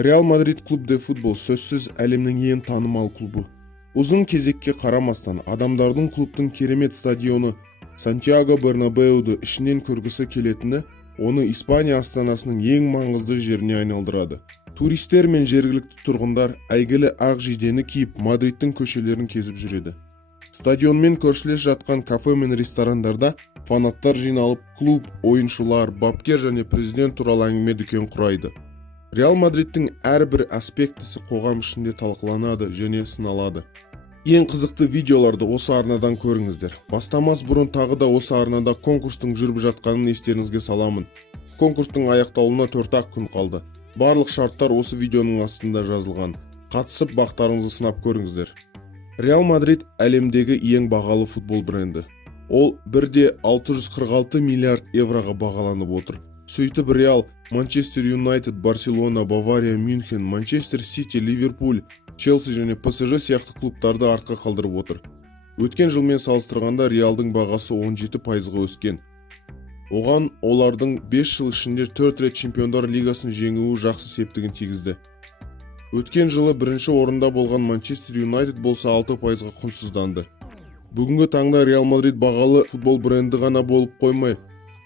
Реал Мадрид клуб де футбол сөзсіз әлемнің ең танымал клубы. Ұзын кезекке қарамастан адамдардың клубтың керемет стадионы Сантьяго Бернабеуді ішінен көргісі келетіні оны Испания астанасының ең маңызды жеріне айналдырады. Туристер мен жергілікті тұрғындар әйгілі ақ жейдені киіп Мадридтің көшелерін кезіп жүреді. Стадионмен көршілес жатқан кафе мен ресторандарда фанаттар жиналып, клуб, ойыншылар, бапкер және президент туралы әңгіме дүкен құрайды. Реал Мадридтің әрбір аспектісі қоғам ішінде талқыланады және сыналады. Ең қызықты видеоларды осы арнадан көріңіздер. Бастамас бұрын тағы да осы арнада конкурстың жүріп жатқанын естеріңізге саламын. Конкурстың аяқталуына 4-ақ күн қалды. Барлық шарттар осы видеоның астында жазылған. Қатысып бақтарыңызды сынап көріңіздер. Реал Мадрид әлемдегі ең бағалы футбол бренді. Ол 1,646 миллиард евроға бағаланып отыр. Сөйтіп Реал, Манчестер Юнайтед, Барселона, Бавария, Мюнхен, Манчестер Сити, Ливерпуль, Челси және ПСЖ сияқты клубтарды артқа қалдырып отыр. Өткен жылмен салыстырғанда Реалдың бағасы 17%-ға өскен. Оған олардың 5 жыл ішінде 4 рет Чемпиондар лигасын жеңуі жақсы септігін тигізді. Өткен жылы бірінші орында болған Манчестер Юнайтед болса 6%-ға құнсызданды. Бүгінгі таңда Реал Мадрид бағалы футбол бренді ғана болып қоймай,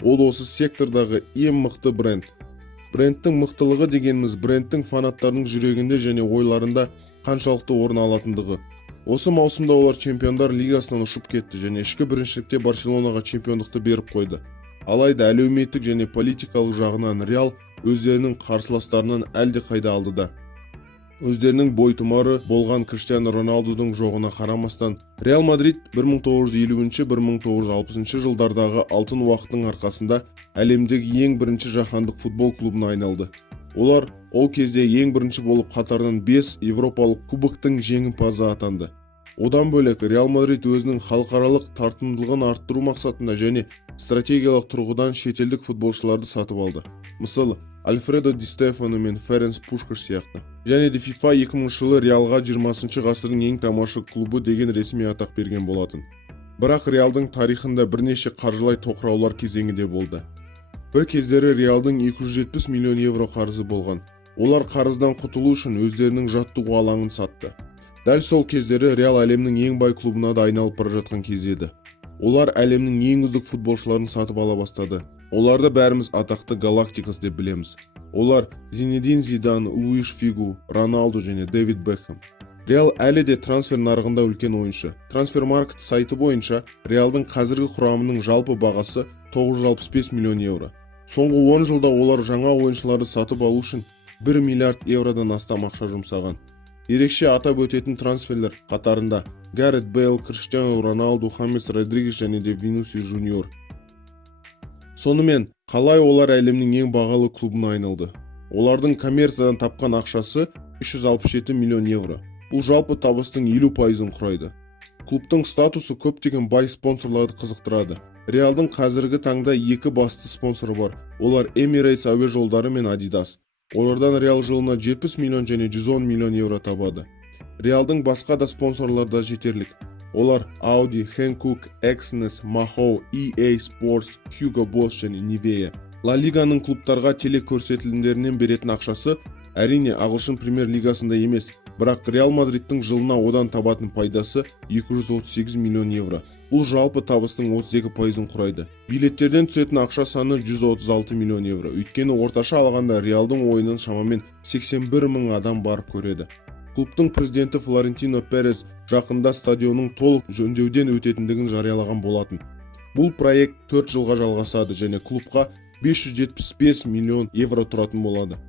ол осы сектордағы ең мықты бренд. Брендтің мықтылығы дегеніміз брендтің фанаттардың жүрегінде және ойларында қаншалықты орын алатындығы. Осы маусымда олар Чемпиондар лигасынан ұшып кетті және ішкі біріншілікте Барселонаға чемпиондықты беріп қойды. Алайда әлеуметтік және политикалық жағынан Реал өздерінің қарсыластарынан әлде қайда алдыда. Өздерінің бойтұмары болған Криштиану Роналдудың жоғына қарамастан, Реал Мадрид 1950-1960 жылдардағы алтын уақыттың арқасында әлемдегі ең бірінші жаһандық футбол клубына айналды. Олар ол кезде ең бірінші болып қатарынан 5 Европалық кубоктың жеңімпазы атанды. Одан бөлек Реал Мадрид өзінің халықаралық тартымдылығын арттыру мақсатында және стратегиялық тұрғыдан шетелдік футболшыларды сатып алды. Мысалы, Альфредо Ди Стефано мен Ференс Пушкаш сияқты. Және де FIFA 2000 жылы Реалға 20 ғасырдың ең тамаша клубы деген ресми атақ берген болатын. Бірақ Реалдың тарихында бірнеше қаржылай тоқыраулар кезеңі де болды. Бір кездері Реалдың 270 миллион евро қарызы болған. Олар қарыздан құтылу үшін өздерінің жаттығу алаңын сатты. Дәл сол кездері Реал әлемнің ең бай клубына да айналып бара жатқан кез еді. Олар әлемнің ең үздік футболшыларын сатып ала бастады. Оларды бәріміз атақты Галактикос деп білеміз. Олар Зинедин Зидан, Луиш Фигу, Роналду және Дэвид Бекхэм. Реал әлі де трансфер нарығында үлкен ойыншы. Трансфермаркет сайты бойынша Реалдың қазіргі құрамының жалпы бағасы 965 миллион евро. Соңғы 10 жылда олар жаңа ойыншыларды сатып алу үшін 1 миллиард евродан астам ақша жұмсаған. Ерекше атап өтетін трансферлер қатарында Гарет Бейл, Криштиану Роналду, Хамес Родригес және де Винисиус Жуниор. Сонымен, қалай олар әлемнің ең бағалы клубына айналды? Олардың коммерциядан тапқан ақшасы 367 миллион евро. Бұл жалпы табыстың 50%-ын құрайды. Клубтың статусы көптеген бай спонсорларды қызықтырады. Реалдың қазіргі таңда 2 басты спонсоры бар. Олар Emirates әуе жолдары мен Adidas. Олардан Реал жылына 70 миллион және 110 миллион евро табады. Реалдың басқа да спонсорлары да жетерлік. Олар Audi, Hankook, Exynos, Mahou, EA Sports, Hugo Boss және Nivea. Ла Лиганың клубтарға телекөрсетілімдерінен беретін ақшасы әрине ағылшын премьер лигасында емес, бірақ Реал Мадридтің жылына одан табатын пайдасы 238 миллион евро. Бұл жалпы табыстың 32%-ын құрайды. Билеттерден түсетін ақша саны 136 миллион евро. Өйткені орташа алғанда Реалдың ойынын шамамен 81 мың адам барып көреді. Клубтың президенті Флорентино Перес жақында стадионның толық жөндеуден өтетіндігін жариялаған болатын. Бұл проект 4 жылға жалғасады және клубқа 575 миллион евро тұратын болады.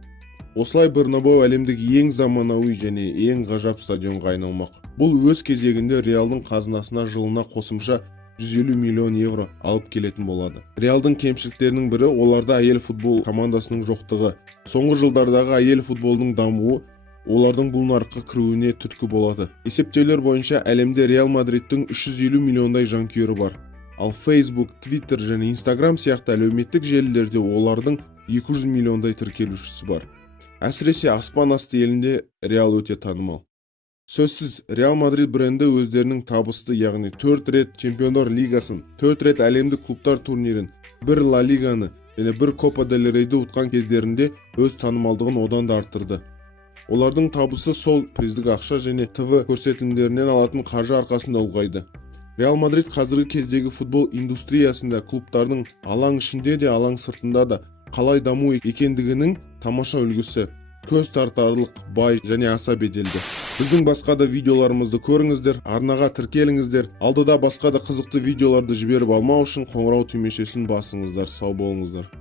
Осылай Бернабеу әлемдегі ең заманауи және ең ғажап стадионға айналмақ. Бұл өз кезегінде Реалдың қазынасына жылына қосымша 150 миллион евро алып келетін болады. Реалдың кемшіліктерінің бірі оларда әйел футбол командасының жоқтығы. Соңғы жылдардағы әйел футболдың дамуы олардың бұл нарыққа кіруіне түрткі болады. Есептеулер бойынша әлемде Реал Мадридтің 350 миллиондай жанкүйері бар. Ал Facebook, Twitter және Instagram сияқты әлеуметтік желілерде олардың 200 миллиондай тіркелушісі бар. Әсіресе аспан асты елінде Реал өте танымал. Сөзсіз, Реал Мадрид бренді өздерінің табысты, яғни 4 рет Чемпиондар лигасын, 4 рет әлемдік клубтар турнирін, 1 Ла Лиганы және 1 Копа дель Рейді ұтқан кездерінде өз танымалдығын одан да арттырды. Олардың табысы сол приздік ақша және ТВ көрсетілімдерінен алатын қаржы арқасында ұлғайды. Реал Мадрид қазіргі кездегі футбол индустриясында клубтардың алаң ішінде де алаң сыртында да қалай даму екендігінің тамаша үлгісі, көз тартарлық, бай және аса беделді. Біздің басқа да видеоларымызды көріңіздер, арнаға тіркеліңіздер. Алдыда басқа да қызықты видеоларды жіберіп алмау үшін қоңырау түймешесін басыңыздар. Сау болыңыздар.